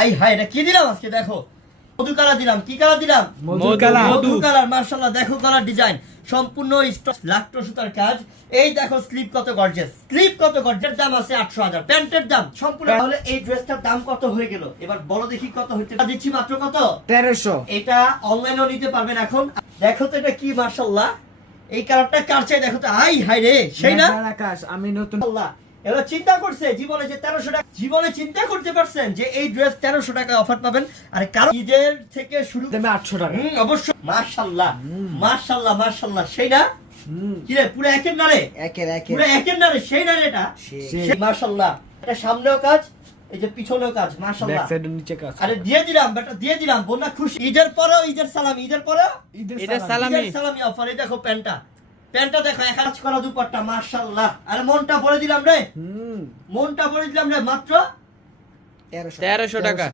I high এটা কি দিলাম আজকে দেখো মধু কালার দিলাম কি কালার দিলাম মধু কালার মাশাআল্লাহ দেখো কালার ডিজাইন সম্পূর্ণ লাক্টো সুতার কাজ এই দেখো স্লিপ কত গর্জিয়াস স্লিপ কত গর্জিয়াস দাম আছে 800,000 প্যান্টের দাম সম্পূর্ণ তাহলে এই ড্রেসটার দাম কত হয়ে গেল এবার বলো দেখি কত হইতে দিচ্ছি মাত্র কত 1300 এটা অনলাইনেও নিতে পারবেন এখন দেখো তো এটা কি মাশাআল্লাহ এই কালারটা কার চাই দেখো তো আই হাই রে সেই না আকাশ আমি নতুন আল্লাহ এবার চিন্তা করছে জীবনে যে 1300 টাকা জীবনে চিন্তা করতে পারছেন যে এই ড্রেস 1300 টাকা অফার পাবেন আর কারণ ঈদের থেকে শুরু দামে 800 টাকা অবশ্যই মাশাআল্লাহ মাশাআল্লাহ মাশাআল্লাহ সেই না কি রে পুরো একের নারে একের পুরো একের নারে সেই না রে এটা সেই মাশাআল্লাহ এটা সামনেও কাজ এই যে পিছনেও কাজ মাশাআল্লাহ ব্যাক সাইড নিচে কাজ আরে দিয়ে দিলাম বেটা দিয়ে দিলাম বোনা খুশি ঈদের পরেও ঈদের সালামি ঈদের পরেও ঈদের সালামি অফার এই দেখো প্যান্টটা দেখো এক কাজ করা দুপাট্টা মাশাআল্লাহ আরে মনটা ভরে দিলাম রে মনটা ভরে দিলাম রে মাত্র 1300 টাকা